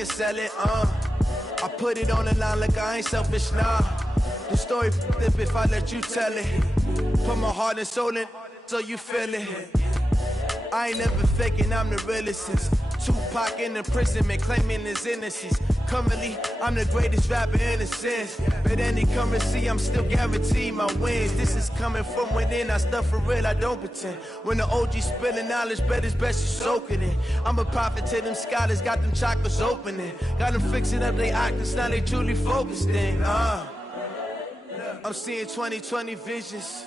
can sell it, I put it on the line like I ain't selfish, nah. The story if I let you tell it. Put my heart and soul in so you feel it. I ain't never faking, I'm the realest since Tupac in the prison, man, claiming his innocence. Currently, I'm the greatest rapper in a sense. But any currency, I'm still guaranteed my wins. This is coming from within, I stuff for real, I don't pretend. When the OG spilling knowledge, bet it's best you soak it in. I'm a prophet to them scholars, got them chakras opening. Got them fixing up they octaves, now they truly focused in. I'm seeing 2020 visions.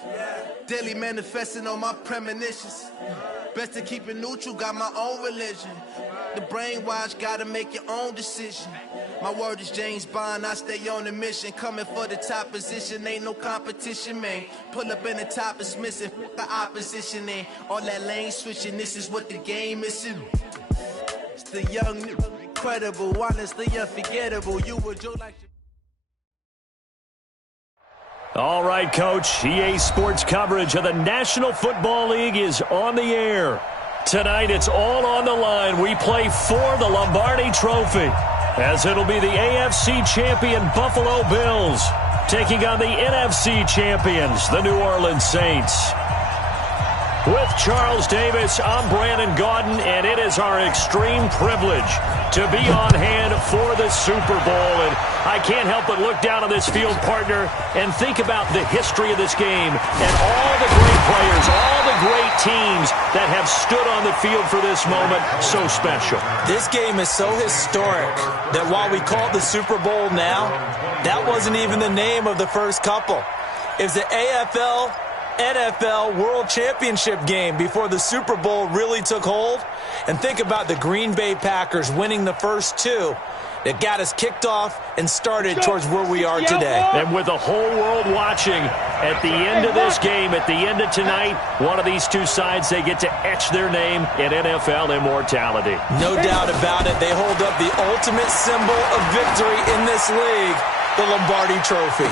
Daily manifesting on my premonitions. Best to keep it neutral, got my own religion. The brainwash, gotta make your own decision. My word is James Bond, I stay on the mission. Coming for the top position, ain't no competition, man. Pull up in the top, it's missing, the opposition in. All that lane switching, this is what the game is. It's the young, incredible, honestly unforgettable. You would joke like... All right, Coach. EA Sports coverage of the National Football League is on the air. Tonight, it's all on the line. We play for the Lombardi Trophy, as it'll be the AFC champion Buffalo Bills taking on the NFC champions, the New Orleans Saints. With Charles Davis, I'm Brandon Gaudin, and it is our extreme privilege to be on hand for the Super Bowl. And I can't help but look down on this field, partner, and think about the history of this game and all the great players, all the great teams that have stood on the field for this moment. So special. This game is so historic that while we call it the Super Bowl now, that wasn't even the name of the first couple. It was the AFL NFL World Championship game before the Super Bowl really took hold. And think about the Green Bay Packers winning the first two that got us kicked off and started towards where we are today. And with the whole world watching, at the end of this game, at the end of tonight, one of these two sides, they get to etch their name in NFL immortality. No doubt about it. They hold up the ultimate symbol of victory in this league, the Lombardi Trophy.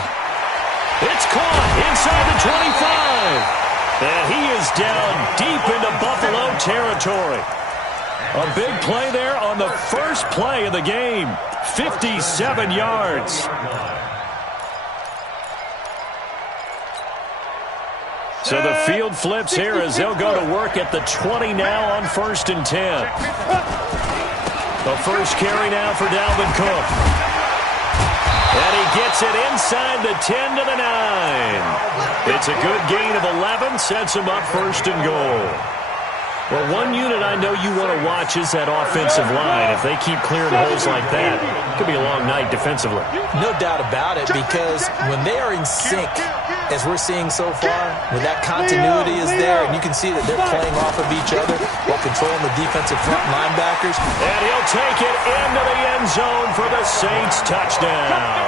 It's caught inside the 25. And he is down deep into Buffalo territory. A big play there on the first play of the game. 57 yards. So the field flips here as they'll go to work at the 20 now on 1st and 10. The first carry now for Dalvin Cook. And he gets it inside the 10 to the 9. It's a good gain of 11, sets him up 1st and goal. Well, one unit I know you want to watch is that offensive line. If they keep clearing holes like that, it could be a long night defensively. No doubt about it, because when they are in sync, as we're seeing so far, when that continuity is there, and you can see that they're playing off of each other while controlling the defensive front linebackers. And he'll take it into the end zone for the Saints touchdown.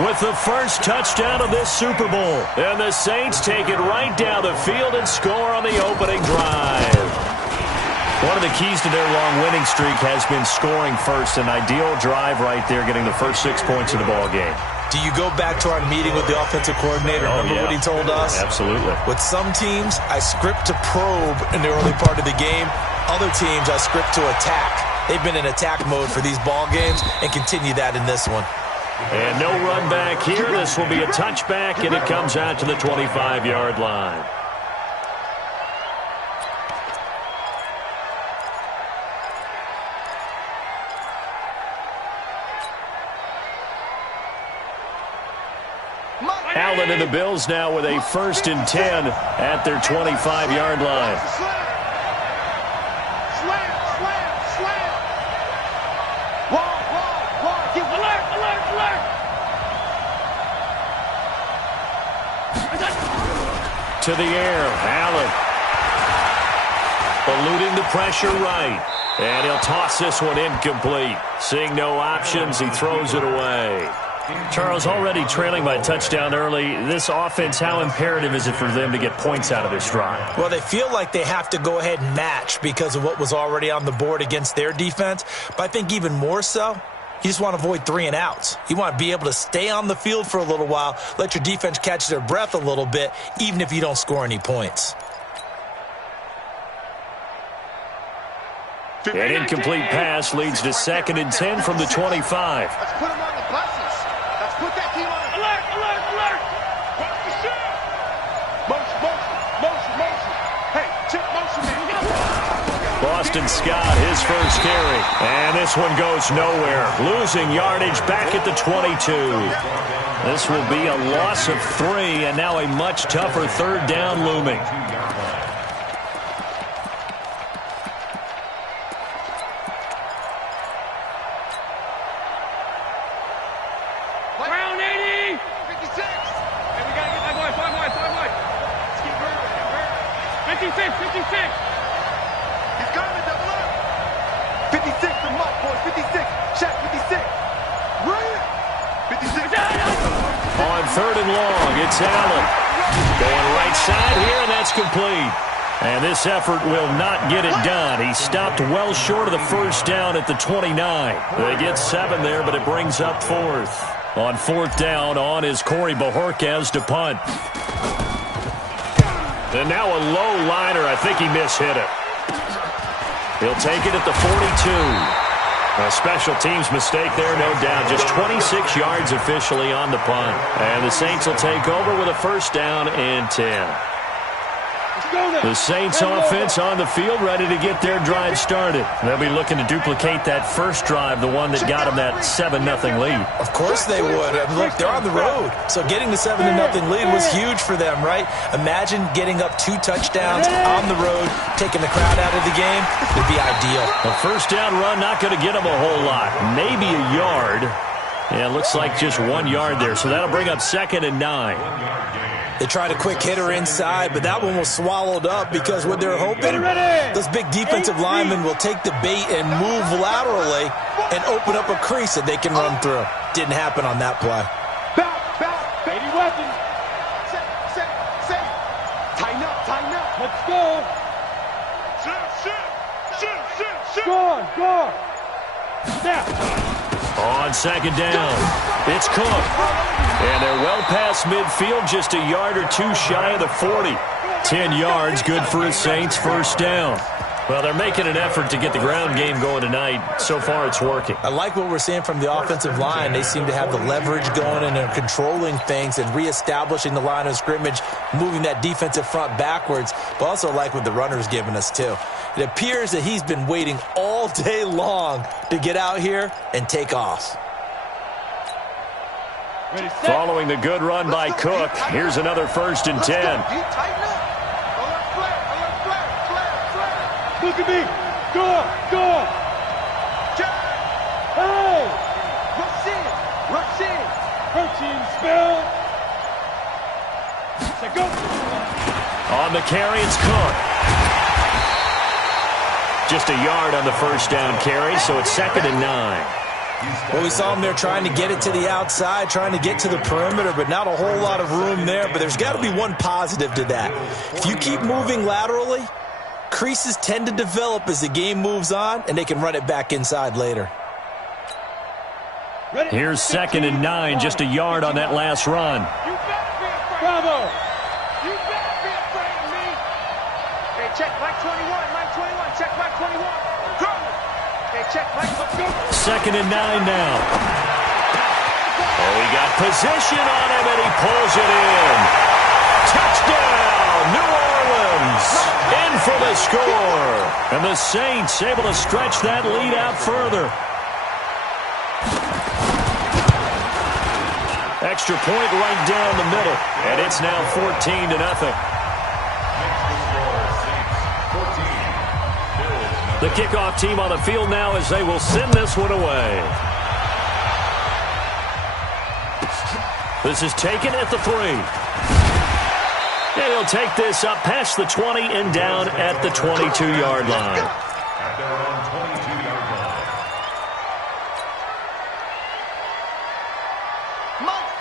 With the first touchdown of this Super Bowl. And the Saints take it right down the field and score on the opening drive. One of the keys to their long winning streak has been scoring first. An ideal drive right there, getting the first 6 points of the ball game. Do you go back to our meeting with the offensive coordinator? Remember what he told us? Absolutely. With some teams, I script to probe in the early part of the game. Other teams, I script to attack. They've been in attack mode for these ball games and continue that in this one. And no run back here. This will be a touchback, and it comes out to the 25-yard line. Allen and the Bills now with a 1st and 10 at their 25-yard line. To the air, Allen. Eluding the pressure right. And he'll toss this one incomplete. Seeing no options, he throws it away. Charles, already trailing by a touchdown early. This offense, how imperative is it for them to get points out of this drive? Well, they feel like they have to go ahead and match because of what was already on the board against their defense. But I think even more so, you just want to avoid 3 and outs. You want to be able to stay on the field for a little while, let your defense catch their breath a little bit, even if you don't score any points. An incomplete pass leads to 2nd and 10 from the 25. Let's put them on the buses. Let's put that team on the alert, alert, alert. Watch the shit. Motion, motion, motion, motion. Hey, chip motion, man. Boston Scott, his first carry. And this one goes nowhere. Losing yardage back at the 22. This will be a loss of 3, and now a much tougher 3rd down looming. Round 80. 56. And we got to get that boy. 5 wide, 5 wide. Let's keep moving. 56, 56. He's coming, double up. 56 from Mike, boys. 56. Shaq, 56. Right. 56. On 3rd and long, it's Allen. Going right side here, and that's complete. And this effort will not get it done. He stopped well short of the first down at the 29. They get 7 there, but it brings up 4th. On 4th down, on is Corey Bojorquez to punt. And now a low liner. I think he mishit it. He'll take it at the 42. A special teams mistake there, no doubt. Just 26 yards officially on the punt. And the Saints will take over with a 1st down and 10. The Saints offense on the field, ready to get their drive started. They'll be looking to duplicate that first drive, the one that got them that 7-0 lead. Of course they would. Look, they're on the road. So getting the 7-0 lead was huge for them, right? Imagine getting up 2 touchdowns on the road, taking the crowd out of the game. It'd be ideal. A 1st down run, not going to get them a whole lot. Maybe a yard. Yeah, it looks like just 1 yard there. So that'll bring up 2nd and 9. They tried a quick hitter inside, but that one was swallowed up because what they're hoping, those big defensive linemen will take the bait and move laterally and open up a crease that they can run through. Didn't happen on that play. Back, baby weapon. Set. Tighten up. Let's go. Shoot. Go. Snap. On 2nd down, it's Cook. And they're well past midfield, just a yard or 2 shy of the 40. 10 yards, good for a Saints 1st down. Well, they're making an effort to get the ground game going tonight. So far, it's working. I like what we're seeing from the offensive line. They seem to have the leverage going, and they're controlling things and reestablishing the line of scrimmage, moving that defensive front backwards, but also like what the runner's giving us, too. It appears that he's been waiting all day long to get out here and take off. Following the good run by Cook, here's another 1st and 10. Look at me. Go. Hey. Rush in. Protein spell. Go. On the carry, it's Cook. Just a yard on the 1st down carry, so it's 2nd and 9. Well, we saw him there trying to get it to the outside, trying to get to the perimeter, but not a whole lot of room there. But there's got to be one positive to that. If you keep moving laterally, creases tend to develop as the game moves on, and they can run it back inside later. Here's 2nd and 9, just a yard on that last run. Bravo. You better be afraid of me. Hey, check Mike 21. Check Mike 21. Hey, check Mike. Let's go. 2nd and 9 now. Oh, he got position on him, and he pulls it in. Touchdown, New Orleans. In for the score. And the Saints able to stretch that lead out further. Extra point right down the middle. And it's now 14-0. The kickoff team on the field now as they will send this one away. This is taken at the 3. And he'll take this up past the 20 and down at the 22-yard line.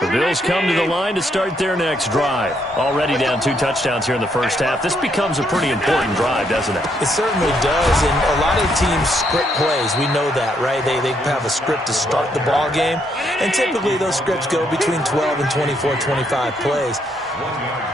The Bills come to the line to start their next drive. Already down 2 touchdowns here in the first half. This becomes a pretty important drive, doesn't it? It certainly does, and a lot of teams script plays. We know that, right? They have a script to start the ball game, and typically those scripts go between 12 and 24, 25 plays.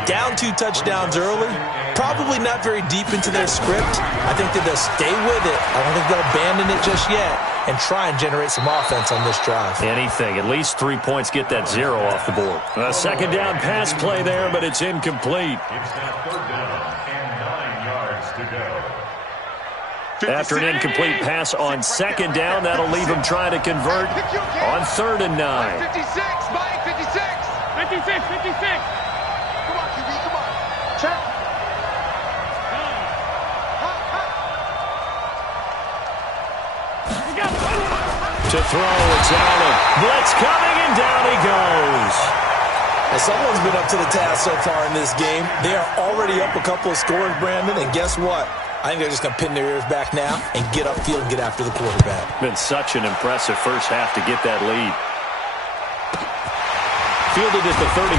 Down 2 touchdowns early, probably not very deep into their script. I think that they'll stay with it. I don't think they'll abandon it just yet and try and generate some offense on this drive. Anything. At least 3 points, get that 0 off the board. A second down pass play there, but it's incomplete. It's now 3rd down and 9 yards to go. After an incomplete pass on second down, that'll leave him trying to convert on 3rd and 9. 56, Mike, 56. 56, 56. Come on, QB, come on. Check. To throw, it's Allen. Blitz coming, and down he goes. And someone's been up to the task so far in this game. They are already up a couple of scores, Brandon, and guess what? I think they're just going to pin their ears back now and get upfield and get after the quarterback. Been such an impressive first half to get that lead. Fielded at the 33.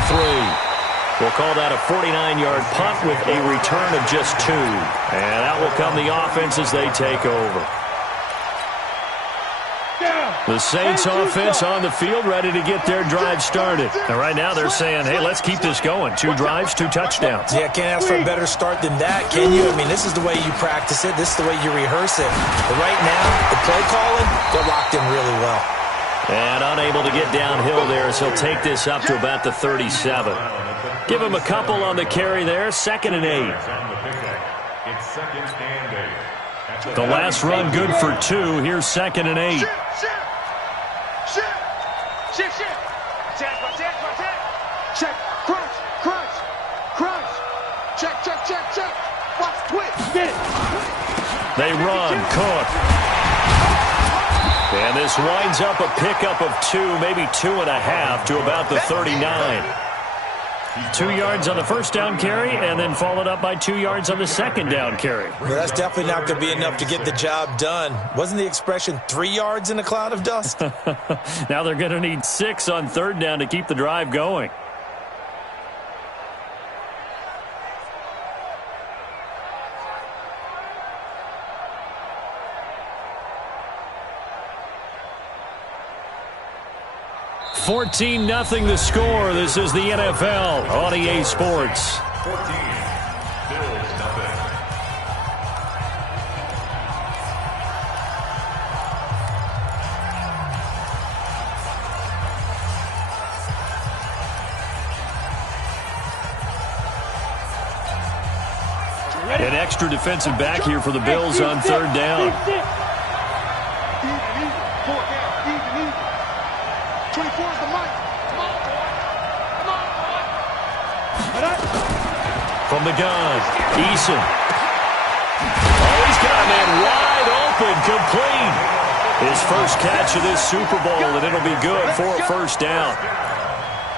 We'll call that a 49-yard punt with a return of just 2. And that will come the offense as they take over. The Saints offense on the field, ready to get their drive started. And right now they're saying, hey, let's keep this going. 2 drives, 2 touchdowns. Yeah, can't ask for a better start than that, can you? I mean, this is the way you practice it. This is the way you rehearse it. But right now, the play calling, they're locked in really well. And unable to get downhill there as he'll take this up to about the 37. Give him a couple on the carry there. 2nd and 8. It's 2nd and 8. The last run good for 2. Here's 2nd and 8. Check, crunch, crunch, crunch. Check, check, check, check. Watch, twitch, get it. They run, Cook. And this winds up a pickup of 2, maybe 2.5 to about the 39. 2 yards on the first down carry, and then followed up by 2 yards on the second down carry. Well, that's definitely not going to be enough to get the job done. Wasn't the expression 3 yards in a cloud of dust? Now they're going to need 6 on 3rd down to keep the drive going. $14-0 the score. This is the NFL on EA Sports. 14, Bills nothing. An extra defensive back here for the Bills on 3rd down. 24 is the mic. Come on, boy. Come on, boy. From the gun, Eason. Oh, he's got that wide open, complete. His first catch of this Super Bowl, and it'll be good for a 1st down.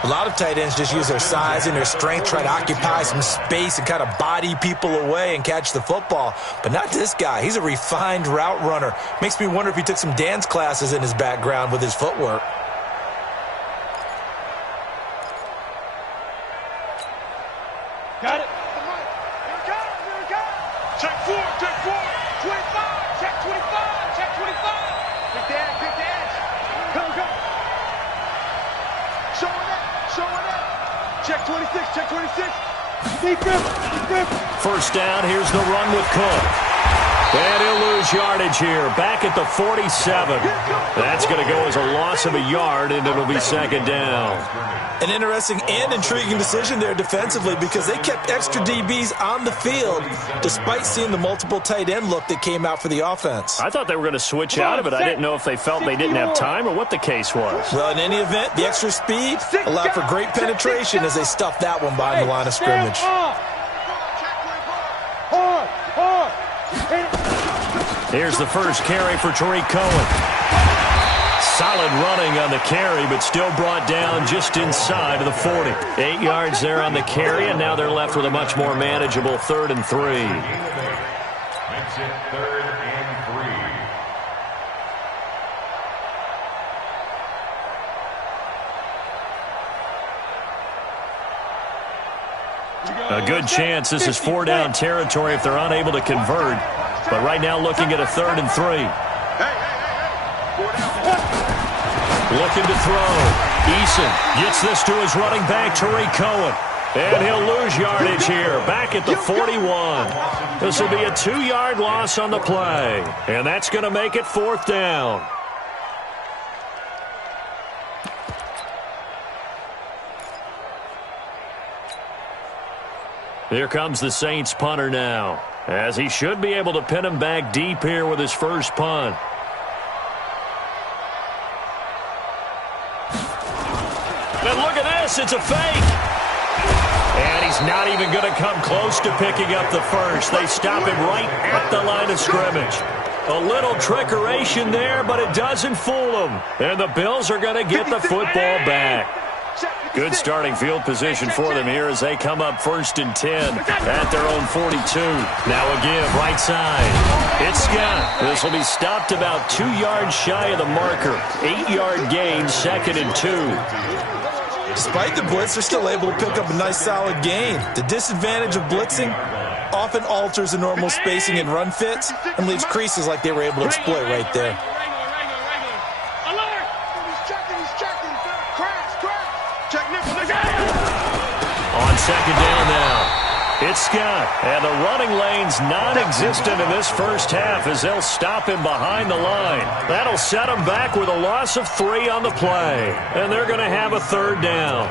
A lot of tight ends just use their size and their strength, try to occupy some space and kind of body people away and catch the football. But not this guy. He's a refined route runner. Makes me wonder if he took some dance classes in his background with his footwork. Got it. Here it comes. Here it comes. Check 4. Check 4. 25. Check 25. Check 25. Pick the edge. Pick the edge. Come, come. Showing up. Showing up. Check 26. Check 26. Deep grip. Deep grip. 1st down. Here's the run with Cook. And he'll lose yardage here. Back at the 47. That's going to go as a loss of a yard, and it'll be 2nd down. An interesting and intriguing decision there defensively because they kept extra DBs on the field despite seeing the multiple tight end look that came out for the offense. I thought they were going to switch out of it. I didn't know if they felt they didn't have time or what the case was. Well, in any event, the extra speed allowed for great penetration as they stuffed that one behind the line of scrimmage. Here's the first carry for Tariq Cohen. Solid running on the carry, but still brought down just inside of the 40. 8 yards there on the carry, and now they're left with a much more manageable 3rd and 3. Makes it 3rd and 3. A good chance this is 4-down territory if they're unable to convert. But right now looking at a 3rd and 3. Looking to throw. Eason gets this to his running back, Tariq Cohen. And he'll lose yardage here, back at the 41. This will be a 2-yard loss on the play. And that's going to make it 4th down. Here comes the Saints punter now, as he should be able to pin him back deep here with his first punt. And look at this, it's a fake. And he's not even going to come close to picking up the first. They stop him right at the line of scrimmage. A little trickeration there, but it doesn't fool him. And the Bills are going to get the football back. Good starting field position for them here as they come up 1st and 10 at their own 42. Now a give, right side. It's Scott. This will be stopped about 2 yards shy of the marker. 8-yard gain, 2nd and 2. Despite the blitz, they're still able to pick up a nice solid gain. The disadvantage of blitzing often alters the normal spacing and run fits and leaves creases like they were able to exploit right there. On 2nd down now, it's Scott. And the running lane's non-existent in this first half as they'll stop him behind the line. That'll set him back with a loss of 3 on the play. And they're going to have a 3rd down.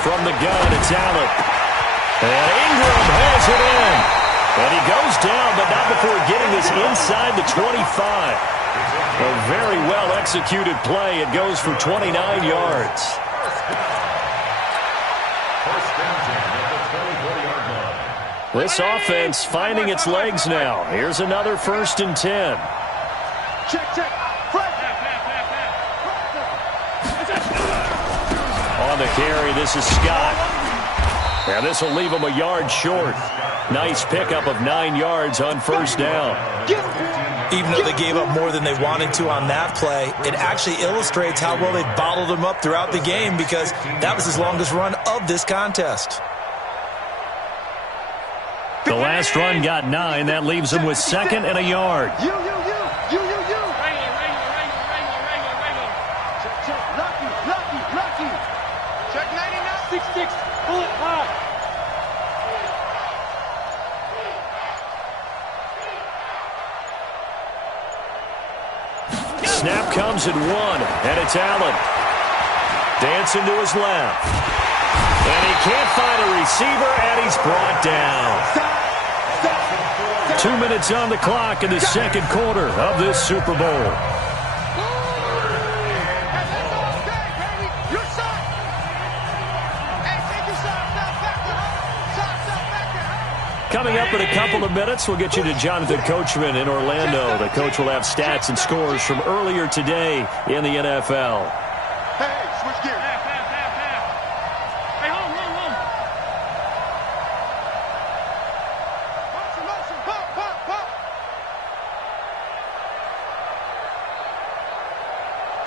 From the gun, it's Allen. And Ingram has it in. And he goes down, but not before getting this inside the 25. A very well-executed play. It goes for 29 yards. This offense finding its legs now. Here's another 1st and 10. Check. On the carry, this is Scott. And this will leave him a yard short. Nice pickup of 9 yards on 1st down. Even though they gave up more than they wanted to on that play, it actually illustrates how well they bottled him up throughout the game because that was his longest run of this contest. The last run got 9. That leaves him with 2nd and a yard. You. Lucky. Check 99. 6. Pull it high. Snap comes at 1, and it's Allen. Dancing to his left. And he can't find a receiver, and he's brought down. 2 minutes on the clock in the 2nd quarter of this Super Bowl. Coming up in a couple of minutes, we'll get you to Jonathan Coachman in Orlando. The coach will have stats and scores from earlier today in the NFL. Hey, switch gears. Hey, home. Motion. Pump.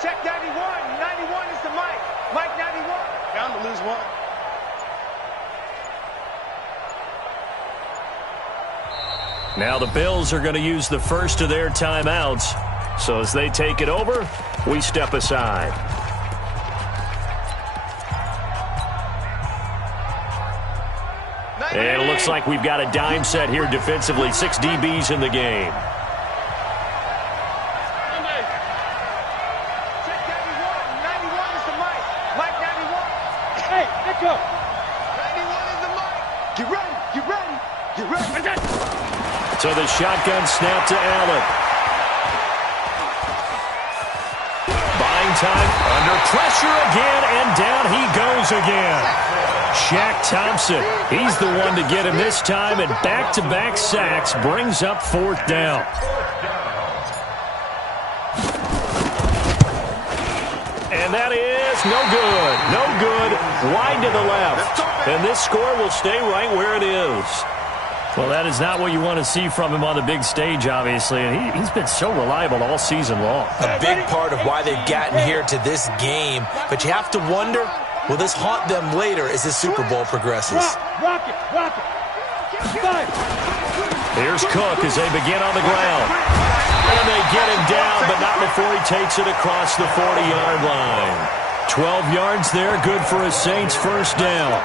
Check 91. 91 is the mic. Mike 91. Bound to lose 1. Now the Bills are going to use the first of their timeouts. So as they take it over, we step aside. And it looks like we've got a dime set here defensively. 6 DBs in the game. Check 91. 91 is the mic. Mike 91. Hey, echo. 91 is the mic. Get ready. So the shotgun snap to Allen. Buying time. Under pressure again, and down he goes again. Shaq Thompson, he's the one to get him this time, and back-to-back sacks brings up fourth down. And that is no good. No good. Wide to the left. And this score will stay right where it is. Well, that is not what you want to see from him on the big stage, obviously. And he's been so reliable all season long. A big part of why they've gotten here to this game. But you have to wonder, will this haunt them later as this Super Bowl progresses? Rock it. Here's Cook as they begin on the ground. And they get him down, but not before he takes it across the 40-yard line. 12 yards there, good for a Saints first down.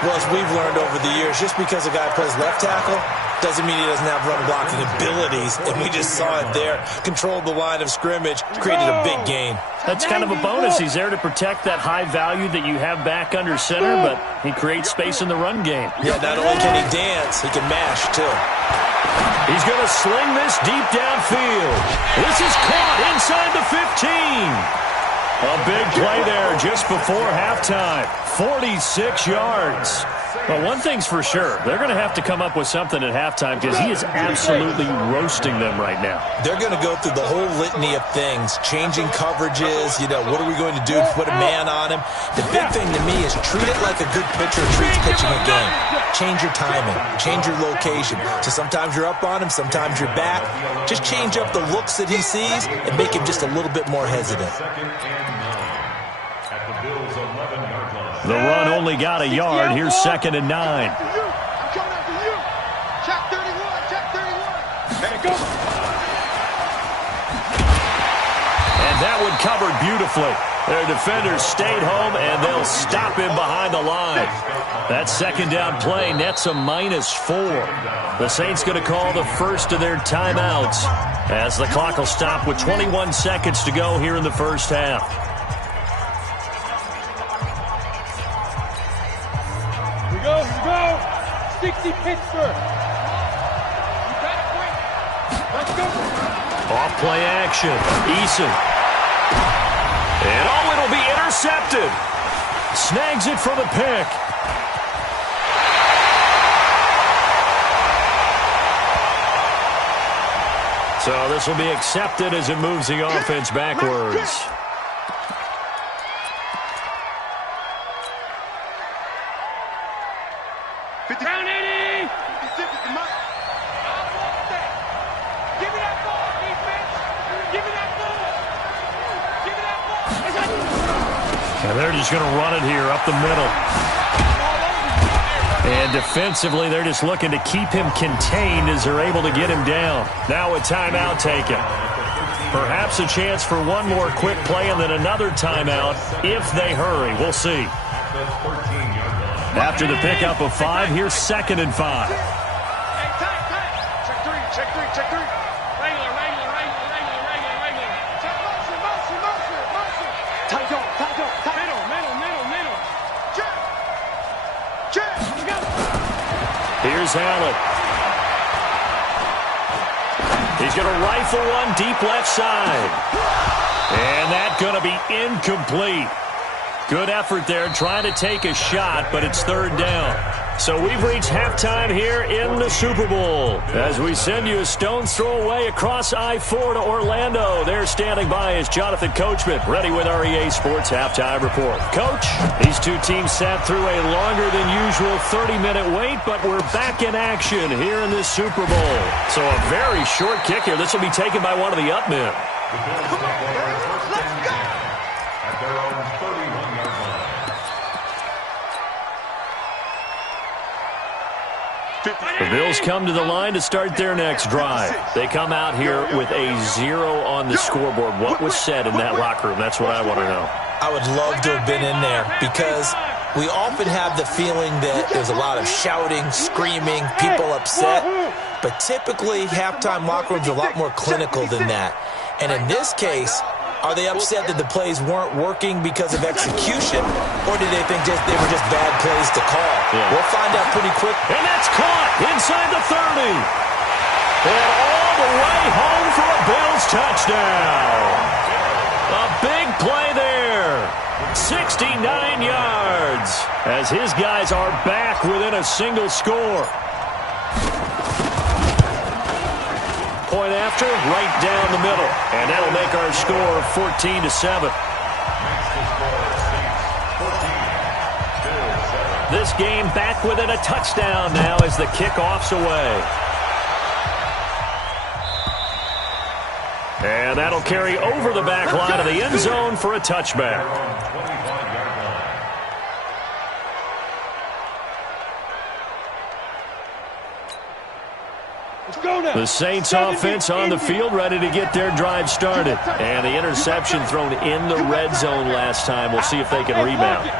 Well, as we've learned over the years, just because a guy plays left tackle doesn't mean he doesn't have run-blocking abilities. And we just saw it there. Controlled the line of scrimmage, created a big gain. That's kind of a bonus. He's there to protect that high value that you have back under center, but he creates space in the run game. Yeah, not only can he dance, he can mash, too. He's going to sling this deep downfield. This is caught inside the 15. A big play there just before halftime. 46 yards. Well, one thing's for sure. They're going to have to come up with something at halftime because he is absolutely roasting them right now. They're going to go through the whole litany of things, changing coverages, what are we going to do to put a man on him? The big thing to me is treat it like a good pitcher treats pitching a game. Change your timing, change your location. So sometimes you're up on him, sometimes you're back. Just change up the looks that he sees and make him just a little bit more hesitant. The run only got a yard. Here's 2nd and 9. I'm coming after you. Check 31. Let it go. And that one covered beautifully. Their defenders stayed home, and they'll stop him behind the line. That second down play nets a -4. The Saints going to call the first of their timeouts as the clock will stop with 21 seconds to go here in the first half. Here we go. 60 Pittsburgh. You got it, quick. Let's go. Off play action. Eason. And it'll be intercepted. Snags it for the pick. So this will be accepted as it moves the offense backwards. Round 80. 56 is the mark. Give me that ball, defense. Give me that ball. Give me that ball. And they're just going to run it here up the middle. And defensively, they're just looking to keep him contained as they're able to get him down. Now a timeout taken. Perhaps a chance for one more quick play and then another timeout if they hurry. We'll see. After the pickup of 5, here's 2nd and 5. Hey, time. Check three. Regular. Check motion. Tight zone. Middle. Check. You got it. Here's Allen. He's going to rifle one deep left side. And that's going to be incomplete. Good effort there trying to take a shot, but it's 3rd down. So we've reached halftime here in the Super Bowl. As we send you a stone's throw away across I-4 to Orlando. There standing by is Jonathan Coachman, ready with our EA Sports Halftime Report. Coach, these two teams sat through a longer than usual 30-minute wait, but we're back in action here in this Super Bowl. So a very short kick here. This will be taken by one of the up men. Come on, man. Let's go. At their own 31-yard line. The Bills come to the line to start their next drive. They come out here with a 0 on the scoreboard. What was said in that locker room? That's what I want to know. I would love to have been in there because we often have the feeling that there's a lot of shouting, screaming, people upset. But typically, halftime locker rooms are a lot more clinical than that. And in this case, are they upset that the plays weren't working because of execution, or did they think they were just bad plays to call? Yeah. We'll find out pretty quick. And that's caught inside the 30. And all the way home for a Bills touchdown. A big play there. 69 yards as his guys are back within a single score. Point after, right down the middle. And that'll make our score 14-7. This game back within a touchdown now as the kickoff's away. And that'll carry over the back line of the end zone for a touchback. The Saints offense on the field, ready to get their drive started. And the interception thrown in the red zone last time. We'll see if they can rebound.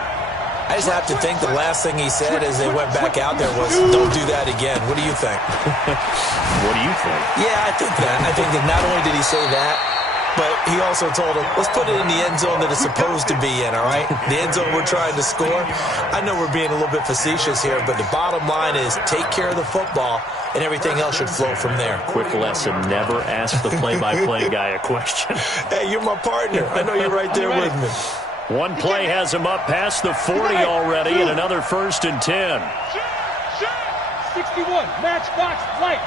I just have to think the last thing he said as they went back out there was, don't do that again. What do you think? What do you think? Yeah, I think that. I think that not only did he say that, but he also told him, let's put it in the end zone that it's supposed to be in, all right? The end zone we're trying to score. I know we're being a little bit facetious here, but the bottom line is take care of the football, and everything else should flow from there. Quick lesson, never ask the play-by-play guy a question. Hey, you're my partner. I know you're right there with me. One play has him up past the 40 already, and another 1st and 10. 61, matchbox lights.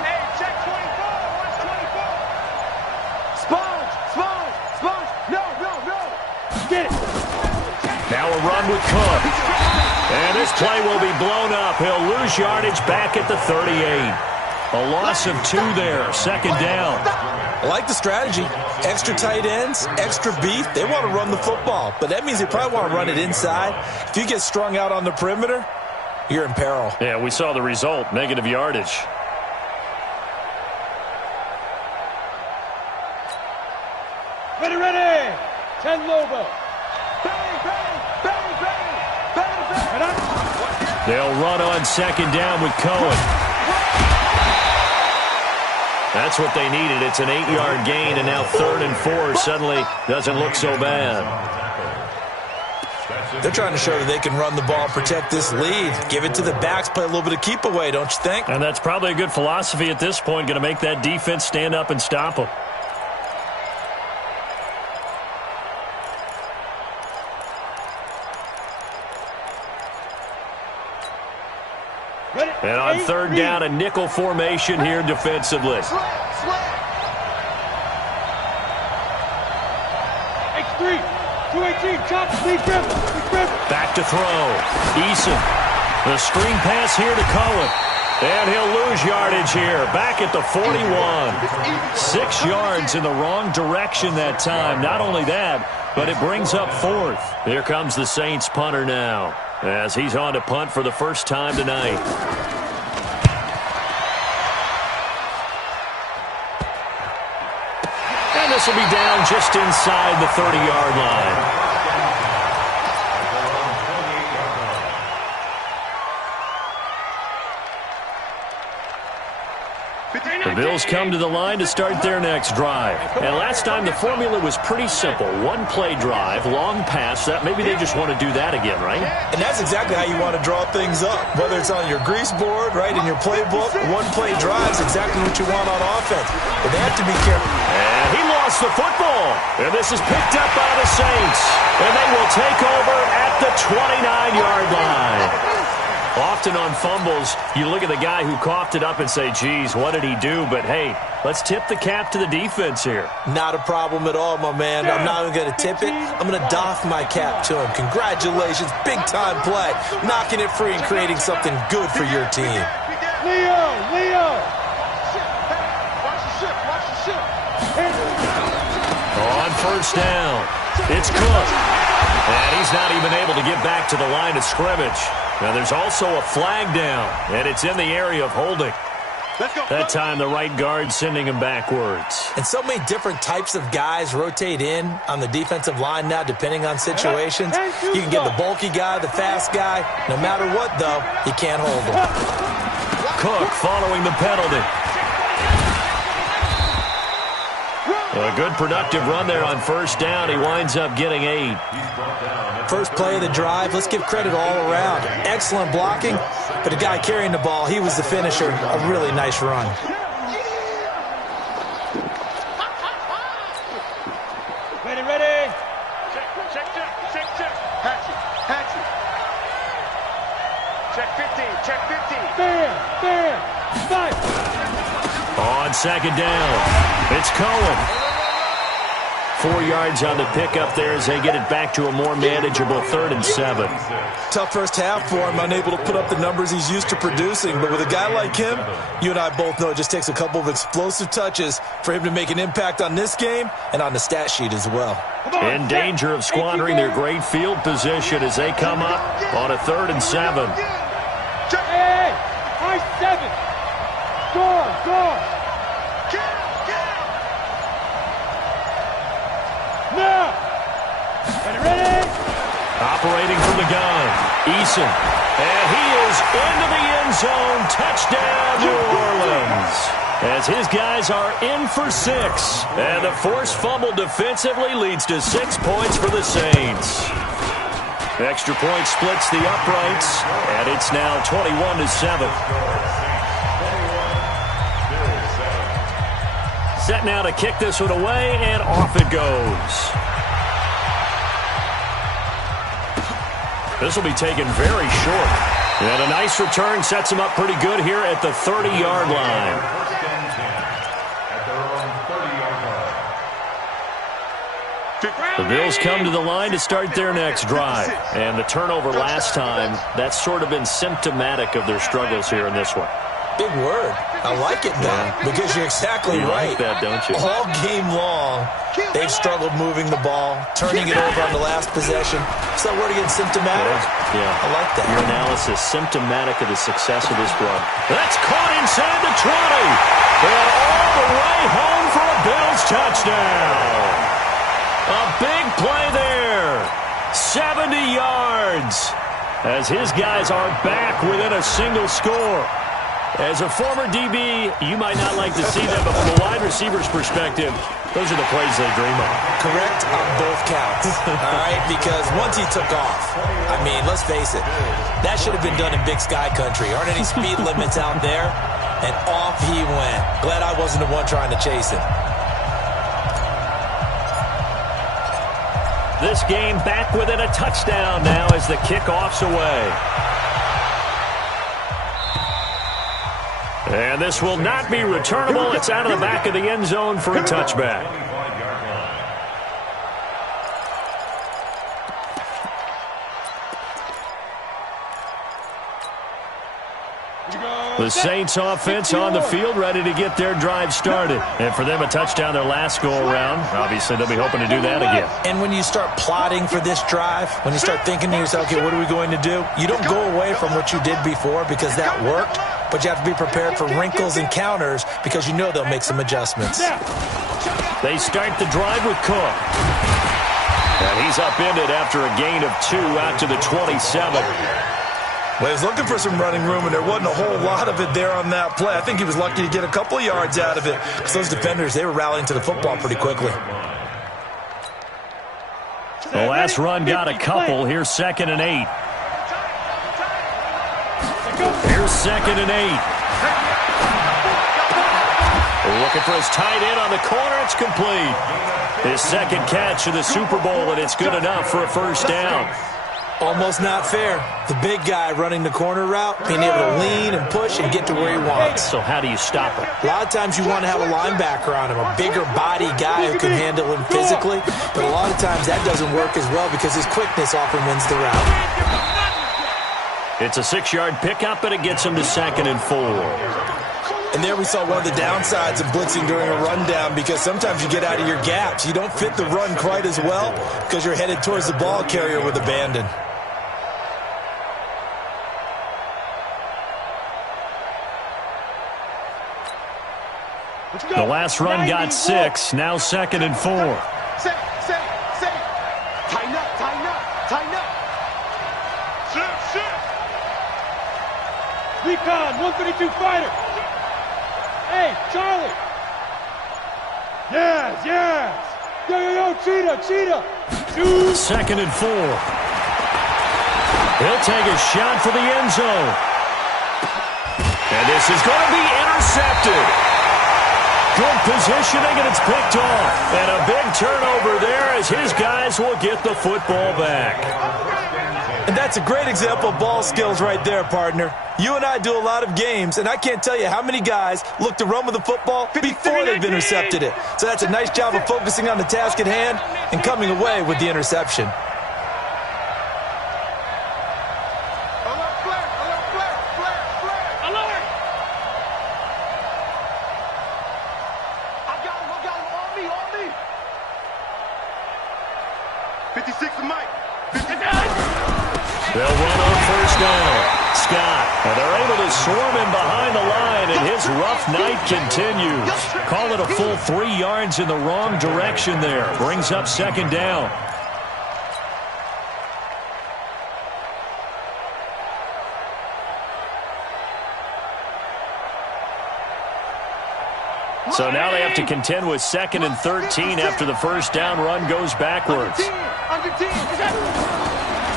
Hey, check 24. What's 24? Sponge. No. Get it. Now a run with Cook. And this play will be blown up. He'll lose yardage back at the 38. A loss of 2 there, 2nd down. I like the strategy. Extra tight ends, extra beef. They want to run the football, but that means they probably want to run it inside. If you get strung out on the perimeter, you're in peril. Yeah, we saw the result, negative yardage. Ready. 10 Lobo. They'll run on 2nd down with Cohen. That's what they needed. It's an 8-yard gain, and now 3rd and 4 suddenly doesn't look so bad. They're trying to show that they can run the ball, protect this lead. Give it to the backs, play a little bit of keep away, don't you think? And that's probably a good philosophy at this point, going to make that defense stand up and stop them. And on 3rd down, a nickel formation here defensively. X3, 218, chop, lead grip. Back to throw. Eason. The screen pass here to Cohen. And he'll lose yardage here. Back at the 41. 6 yards in the wrong direction that time. Not only that, but it brings up 4th. Here comes the Saints punter now, as he's on to punt for the first time tonight. And this will be down just inside the 30-yard line. The Bills come to the line to start their next drive. And last time the formula was pretty simple. 1-play drive, long pass. That maybe they just want to do that again, right? And that's exactly how you want to draw things up. Whether it's on your grease board, right, in your playbook, 1-play drive is exactly what you want on offense. But they have to be careful. And he lost the football. And this is picked up by the Saints. And they will take over at the 29-yard line. Often on fumbles, you look at the guy who coughed it up and say, geez, what did he do? But, hey, let's tip the cap to the defense here. Not a problem at all, my man. I'm not even going to tip it. I'm going to doff my cap to him. Congratulations. Big-time play. Knocking it free and creating something good for your team. Leo. On 1st down, it's Cook. And he's not even able to get back to the line of scrimmage. Now there's also a flag down, and it's in the area of holding. That time the right guard sending him backwards. And so many different types of guys rotate in on the defensive line now depending on situations. You can get the bulky guy, the fast guy. No matter what, though, you can't hold him. Cook following the penalty. A good productive run there on 1st down. He winds up getting 8. First play of the drive, let's give credit all around. Excellent blocking, but the guy carrying the ball, he was the finisher. A really nice run. Check 50. Fair. Fight. On second down, it's Cohen. 4 yards on the pickup there as they get it back to a more manageable 3rd and 7. Tough first half for him, unable to put up the numbers he's used to producing. But with a guy like him, you and I both know it just takes a couple of explosive touches for him to make an impact on this game and on the stat sheet as well. In danger of squandering their great field position as they come up on a 3rd and 7. Hey, high 7. Score. Now. Ready? Operating from the gun, Eason. And he is into the end zone. Touchdown, New Orleans. As his guys are in for 6. And the forced fumble defensively leads to 6 points for the Saints. Extra point splits the uprights, and it's now 21-7. Set now to kick this one away, and off it goes. This will be taken very short. And a nice return sets him up pretty good here at the 30-yard line. The Bills come to the line to start their next drive. And the turnover last time, that's sort of been symptomatic of their struggles here in this one. Big word. I like it, though, because you're exactly right. Like that, don't you? All game long, they've struggled moving the ball, turning it over on the last possession. Is that word again, symptomatic? Yeah. I like that. Your analysis, symptomatic of the success of this run. That's caught inside the 20. And all the way home for a Bills touchdown. A big play there. 70 yards. As his guys are back within a single score. As a former DB, you might not like to see that, but from a wide receiver's perspective, those are the plays they dream of. Correct on both counts, all right? Because once he took off, I mean, let's face it, that should have been done in Big Sky country. Aren't any speed limits out there? And off he went. Glad I wasn't the one trying to chase him. This game back within a touchdown now as the kickoff's away. And this will not be returnable. It's out of the back of the end zone for a touchback. The Saints offense on the field, ready to get their drive started. And for them, a touchdown their last go-around. Obviously, they'll be hoping to do that again. And when you start plotting for this drive, when you start thinking to yourself, okay, what are we going to do? You don't go away from what you did before because that worked, but you have to be prepared for wrinkles and counters because you know they'll make some adjustments. They start the drive with Cook. And he's upended after a gain of 2 out to the 27. Well, he was looking for some running room, and there wasn't a whole lot of it there on that play. I think he was lucky to get a couple of yards out of it because those defenders, they were rallying to the football pretty quickly. The last run got a couple. Here's 2nd and 8. Here's 2nd and 8. Looking for his tight end on the corner. It's complete. His second catch of the Super Bowl, and it's good enough for a first down. Almost not fair. The big guy running the corner route, being able to lean and push and get to where he wants. So how do you stop him? A lot of times you want to have a linebacker on him, a bigger body guy who can handle him physically, but a lot of times that doesn't work as well because his quickness often wins the route. It's a 6-yard pickup, and it gets him to 2nd and 4. And there we saw one of the downsides of blitzing during a rundown because sometimes you get out of your gaps. You don't fit the run quite as well because you're headed towards the ball carrier with abandon. The last run got 6, now 2nd and 4. Say. Tighten up. Sit. Recon, 132 fighter. Hey, Charlie. Yes. Yo, cheetah. 2nd and 4. He'll take a shot for the end zone. And this is going to be intercepted. Good positioning, and it's picked off. And a big turnover there as his guys will get the football back. And that's a great example of ball skills right there, partner. You and I do a lot of games, and I can't tell you how many guys look to run with the football before they've intercepted it. So that's a nice job of focusing on the task at hand and coming away with the interception. They'll run on first down. Scott, and they're able to swarm him behind the line, and his rough night continues. Call it a full 3 yards in the wrong direction there. Brings up second down. So now they have to contend with 2nd and 13 after the first down run goes backwards.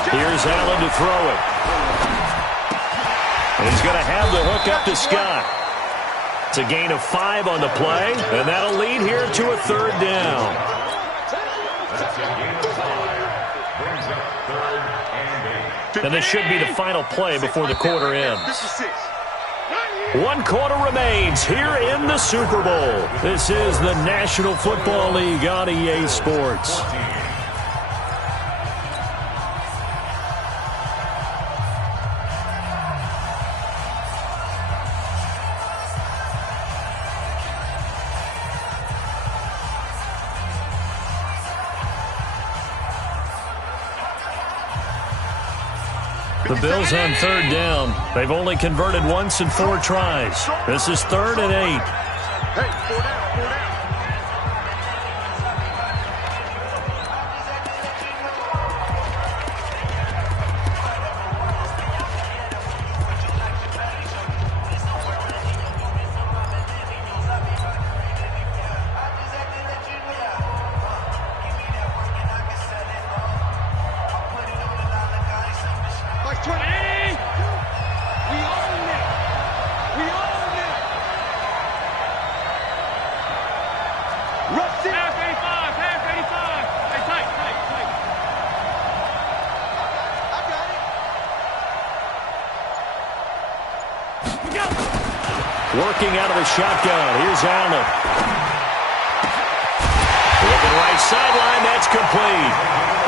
Here's Allen to throw it. And he's going to have the hook up to Scott. It's a gain of 5 on the play, and that'll lead here to a 3rd down. And this should be the final play before the quarter ends. 1 quarter remains here in the Super Bowl. This is the National Football League on EA Sports. The Bills on 3rd down. They've only converted once in 4 tries. This is 3rd and 8. Hey, 4 down, 4 down. Working out of the shotgun. Here's Allen. Looking right sideline. That's complete.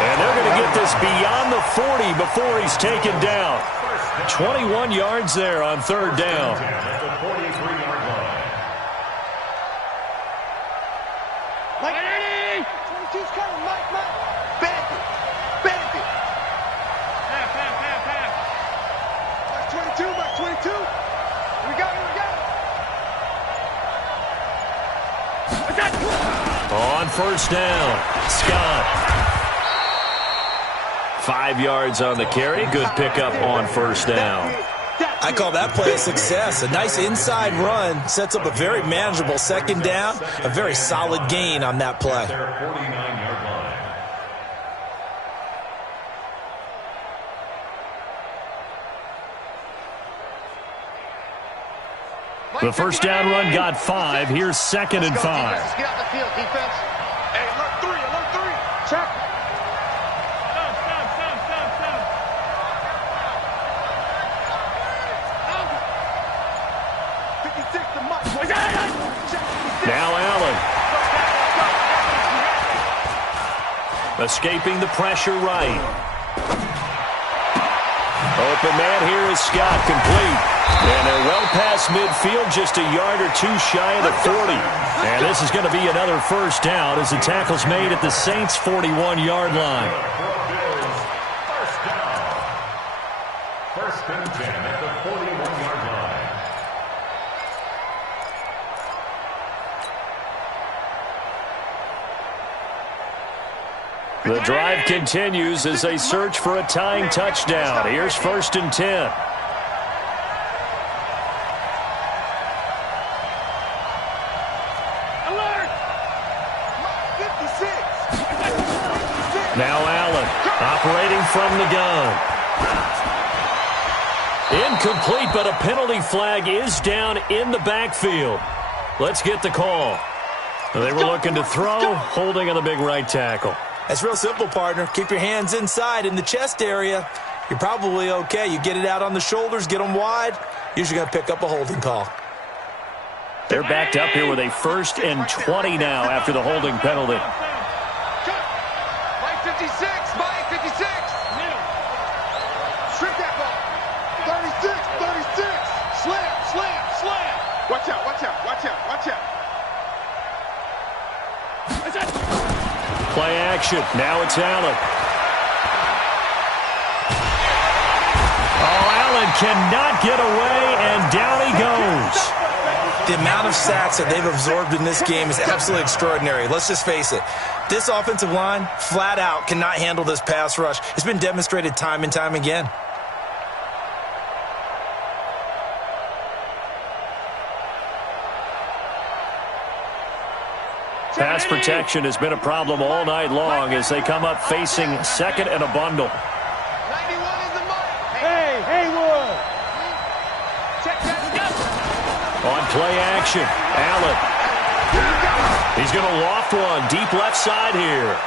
And they're going to get this beyond the 40 before he's taken down. 21 yards there on 3rd down. On first down, Scott. 5 yards on the carry. Good pickup on first down. I call that play a success. A nice inside run sets up a very manageable 2nd down. A very solid gain on that play. The first down run got 5. Here's 2nd and 5. Get out the field, defense. Hey, alert 3, alert 3. Check. Stop. 56 to Mike. Now Allen. Escaping the pressure right. Open man here is Scott, complete. And they're well past midfield, just a yard or 2 shy of the 40. And this is going to be another first down as the tackle's made at the Saints' 41-yard line. First and 10 at the 41-yard line. The drive continues as they search for a tying touchdown. Here's 1st and 10. Now Allen, operating from the gun. Incomplete, but a penalty flag is down in the backfield. Let's get the call. They were looking to throw, holding on the big right tackle. That's real simple, partner. Keep your hands inside in the chest area. You're probably okay. You get it out on the shoulders, get them wide. Usually going to pick up a holding call. They're backed up here with a 1st and 20 now after the holding penalty. Mike 56, Mike 56. Strip that ball. 36, 36. Slam, slam, slam. Watch out, watch out, watch out, watch out. Play action. Now it's Allen. Oh, Allen cannot get away, and down he goes. The amount of sacks that they've absorbed in this game is absolutely extraordinary. Let's just face it. This offensive line, flat out, cannot handle this pass rush. It's been demonstrated time and time again. Pass protection has been a problem all night long as they come up facing 2nd and a bundle. 91 is the mark. Hey, Haywood! Check that. On play action, Allen. He's going to loft one deep left side here.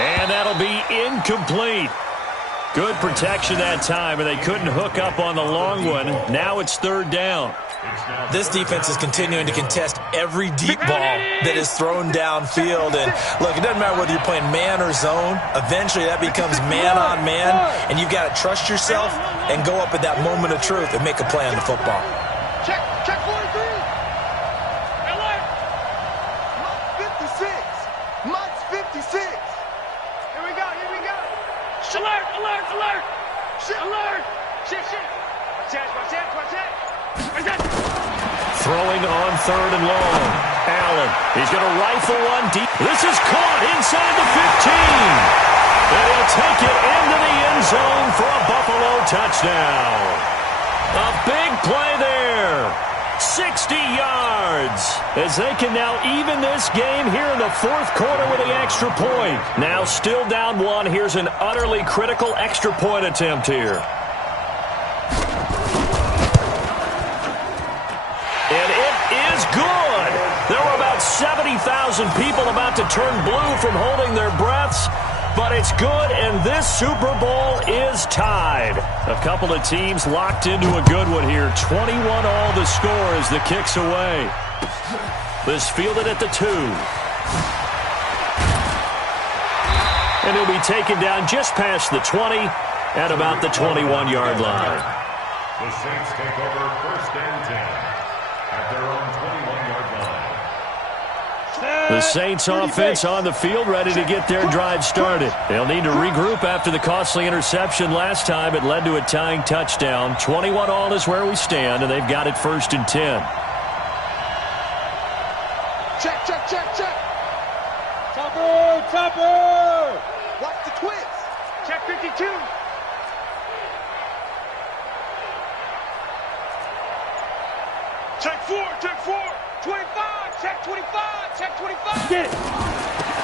And that'll be incomplete. Good protection that time, and they couldn't hook up on the long one. Now it's 3rd down. This defense is continuing to contest every deep ball that is thrown downfield. And look, it doesn't matter whether you're playing man or zone. Eventually that becomes man on man, and you've got to trust yourself and go up at that moment of truth and make a play on the football. Check 43. Mike's 56. Mike's 56. Here we go, here we go. Alert, alert, alert. Shit. Alert. Shit, shit. Watch out, watch out. Throwing on 3rd and long. Allen, he's going to rifle one deep. This is caught inside the 15. And he'll take it into the end zone for a Buffalo touchdown. A big play there. 60 yards. As they can now even this game here in the 4th quarter with the extra point. Now still down 1. Here's an utterly critical extra point attempt here. And it is good. There were about 70,000 people about to turn blue from holding their breaths, but it's good, and this Super Bowl is tied. A couple of teams locked into a good one here. 21 all the score as the kick's away. This fielded at the 2. And he'll be taken down just past the 20 at about the 21-yard line. The Saints take over 1st and 10. At their own 21-yard line. The Saints offense on the field, ready to get their drive started. They'll need to regroup after the costly interception last time. It led to a tying touchdown. 21 all is where we stand, and they've got it 1st and 10. Check, check, check, check. Topper, Topper! Watch the twist. Check 52. Check 4, check 4. 25, check 25, check 25. Get it!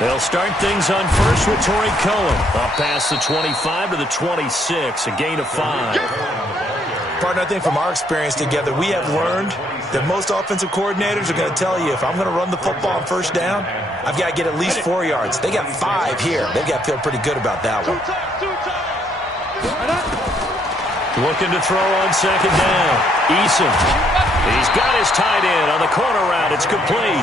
They'll start things on first with Torrey Cohen. Up past the 25 to the 26, a gain of 5. Partner, I think from our experience together, we have learned that most offensive coordinators are going to tell you, if I'm going to run the football on 1st down, I've got to get at least 4 yards. They got 5 here. They've got to feel pretty good about that one. Looking to throw on 2nd down. Eason. He's got his tight end on the corner route. It's complete.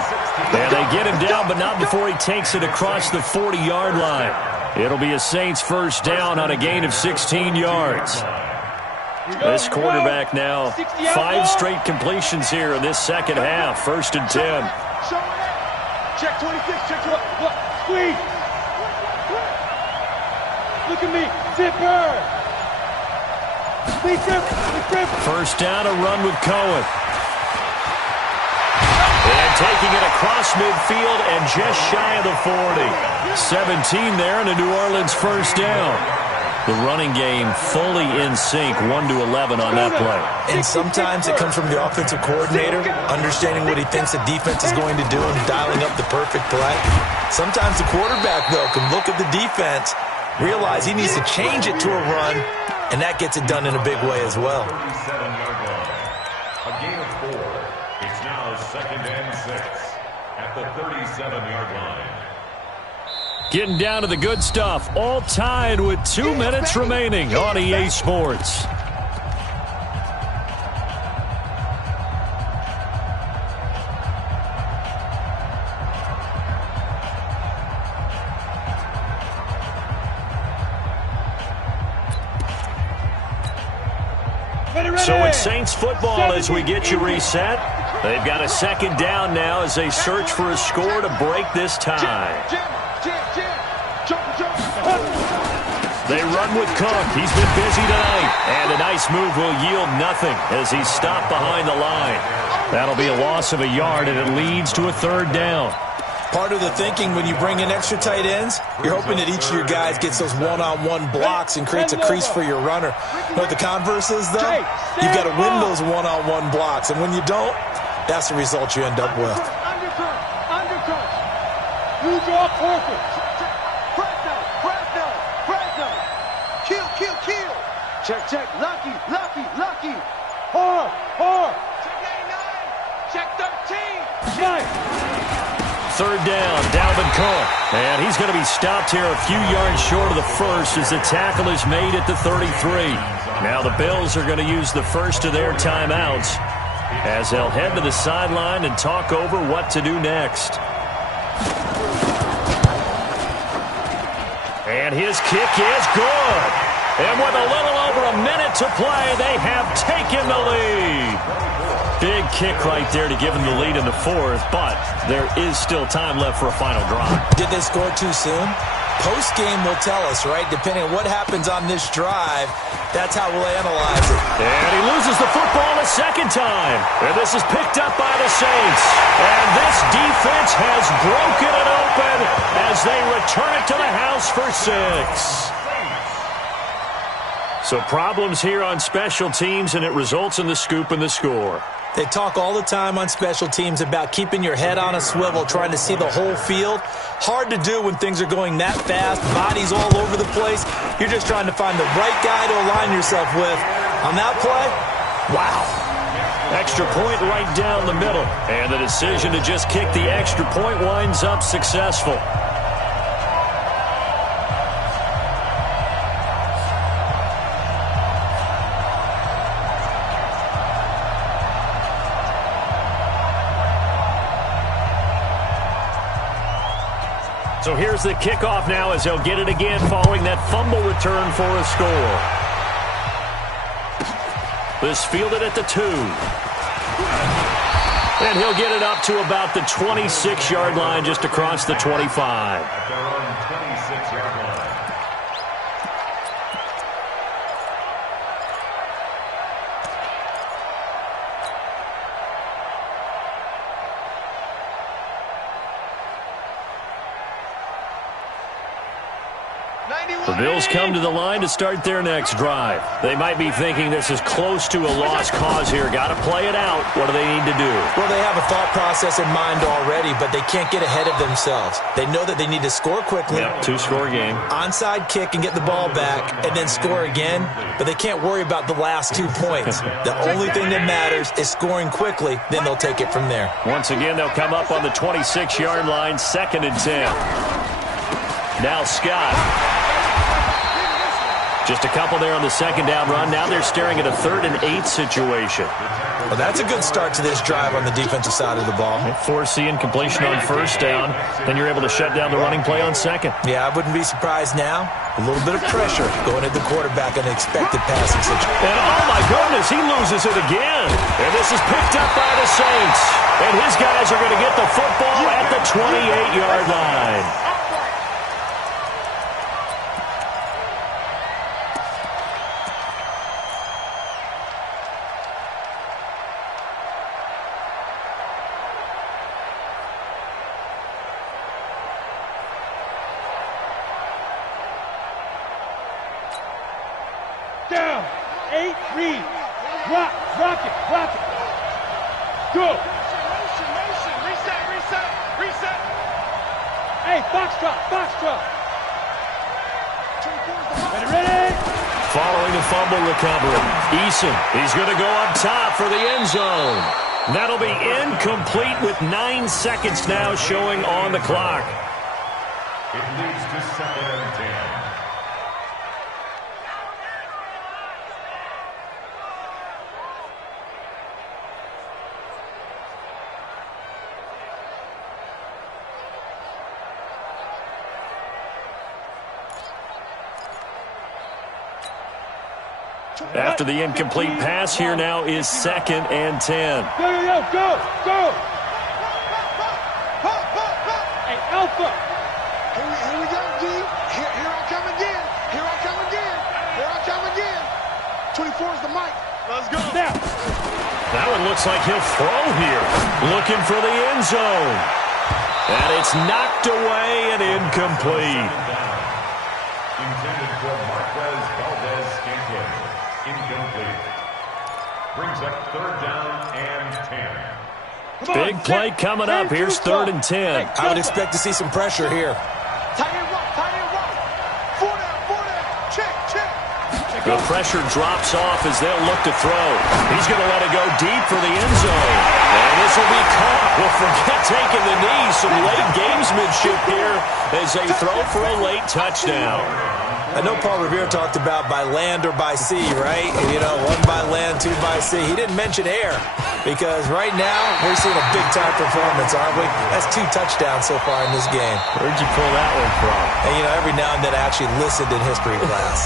And they get him down, but not before he takes it across the 40-yard line. It'll be a Saints 1st down on a gain of 16 yards. This quarterback now 5 straight completions here in this 2nd half. 1st and 10. Check 26, check 26. Squeeze! Look at me! Zipper! 1st down, a run with Cohen. And taking it across midfield and just shy of the 40. 17 there and a New Orleans 1st down. The running game fully in sync, 1-11 on that play. And sometimes it comes from the offensive coordinator, understanding what he thinks the defense is going to do and dialing up the perfect play. Sometimes the quarterback, though, can look at the defense, realize he needs to change it to a run, and that gets it done in a big way as well. 37-yard line. A gain of 4. It's 37-yard line. Getting down to the good stuff. All tied with 2 minutes remaining on EA Sports. So it's Saints football as we get you reset. They've got a second down now as they search for a score to break this tie. They run with Cook. He's been busy tonight. And a nice move will yield nothing as he's stopped behind the line. That'll be a loss of a yard, and it leads to a third down. Part of the thinking when you bring in extra tight ends, you're hoping that each of your guys gets those one-on-one blocks and creates a crease for your runner. You know what the converse is, though? You've got to win those one-on-one blocks, and when you don't, that's the result you end up with. Undercut. You draw perfect. Kill. Check. Lucky. Hard. Check 13. Nice. Third down, Dalvin Cook. And he's going to be stopped here a few yards short of the first as the tackle is made at the 33. Now the Bills are going to use the first of their timeouts as they'll head to the sideline and talk over what to do next. And his kick is good. And with a little over a minute to play, they have taken the lead. Big kick right there to give them the lead in the fourth, but there is still time left for a final drive. Did they score too soon? Post-game will tell us, right? Depending on what happens on this drive, that's how we'll analyze it. And he loses the football a second time. And this is picked up by the Saints. And this defense has broken it open as they return it to the house for 6. So problems here on special teams, and it results in the scoop and the score. They talk all the time on special teams about keeping your head on a swivel, trying to see the whole field. Hard to do when things are going that fast, bodies all over the place. You're just trying to find the right guy to align yourself with. On that play, wow. Extra point right down the middle. And the decision to just kick the extra point winds up successful. So here's the kickoff now as they'll get it again following that fumble return for a score. This fielded at the 2. And he'll get it up to about the 26-yard line just across the 25. At their own 26-yard line. The Bills come to the line to start their next drive. They might be thinking this is close to a lost cause here. Got to play it out. What do they need to do? Well, they have a thought process in mind already, but they can't get ahead of themselves. They know that they need to score quickly. Yep, 2-score game. Onside kick and get the ball back and then score again, but they can't worry about the last 2 points. The only thing that matters is scoring quickly, then they'll take it from there. Once again, they'll come up on the 26-yard line, 2nd and 10. Now Scott. Just a couple there on the second down run. Now they're staring at a 3rd and 8 situation. Well, that's a good start to this drive on the defensive side of the ball. Forcing completion on 1st down. Then you're able to shut down the running play on 2nd. Yeah, I wouldn't be surprised now. A little bit of pressure going at the quarterback in an expected passing situation. And oh my goodness, he loses it again. And this is picked up by the Saints. And his guys are going to get the football at the 28-yard line. Down. 8, read. Rock it. Go. Motion. Reset. Hey, foxtrot. Ready. Following the fumble recovery, Eason, he's going to go up top for the end zone. That'll be incomplete with 9 seconds now showing on the clock. It leads to 2nd and 10. After the incomplete pass, here now is 2nd and 10. Go! Hey, Alpha! Here we go, G. Here I come again. Here I come again. 24 is the mic. Let's go. Now! That one looks like he'll throw here. Looking for the end zone. And it's knocked away and incomplete. Intended for Marquez Valdez-Scantling. Incomplete. Brings up 3rd down and 10. Big play coming up. Here's 3rd and 10. I would expect to see some pressure here. Tight end rock. 4 down. Check. The pressure drops off as they'll look to throw. He's going to let it go deep for the end zone. And this will be caught. Well, forget taking the knee. Some late gamesmanship here as they throw for a late touchdown. I know Paul Revere talked about by land or by sea, right? You know, 1 by land, 2 by sea. He didn't mention air because right now we're seeing a big-time performance, aren't we? That's 2 touchdowns so far in this game. Where'd you pull that one from? And, you know, every now and then I actually listened in history class.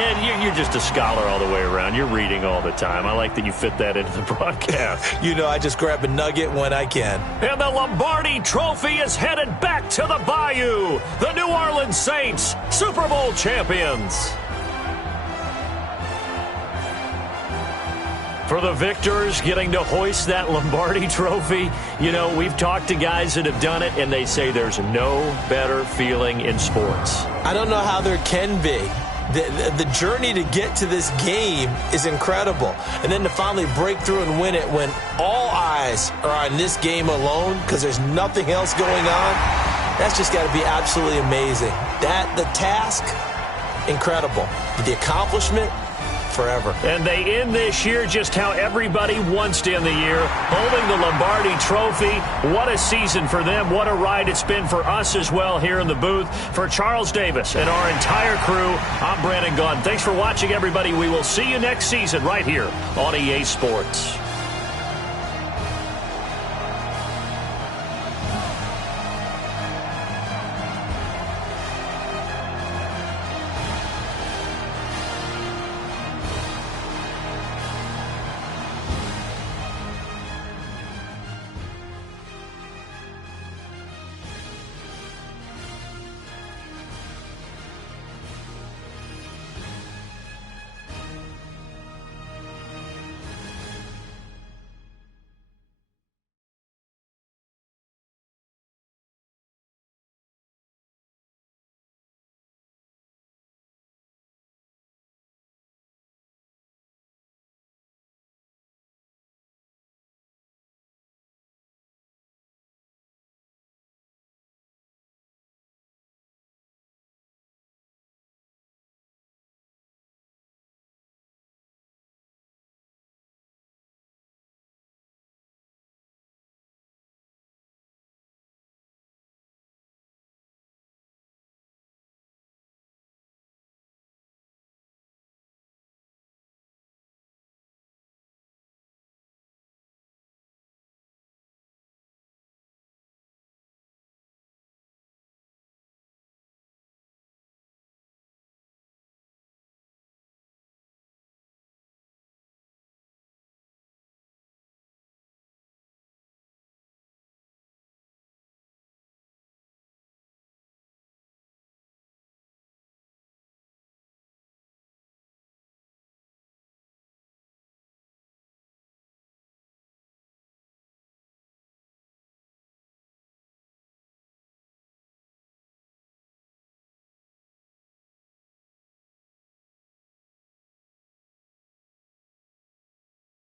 And you're just a scholar all the way around. You're reading all the time. I like that you fit that into the broadcast. You know, I just grab a nugget when I can. And the Lombardi Trophy is headed back to the Bayou. The New Orleans Saints, Super Bowl champions. For the victors, getting to hoist that Lombardi Trophy, you know, we've talked to guys that have done it, and they say there's no better feeling in sports. I don't know how there can be. The journey to get to this game is incredible. And then to finally break through and win it when all eyes are on this game alone because there's nothing else going on, that's just got to be absolutely amazing. The task, incredible. The accomplishment, forever. And they end this year just how everybody wants to end the year, holding the Lombardi Trophy. What a season for them. What a ride it's been for us as well here in the booth. For Charles Davis and our entire crew, I'm Brandon Gaudin. Thanks for watching, everybody. We will see you next season right here on EA Sports.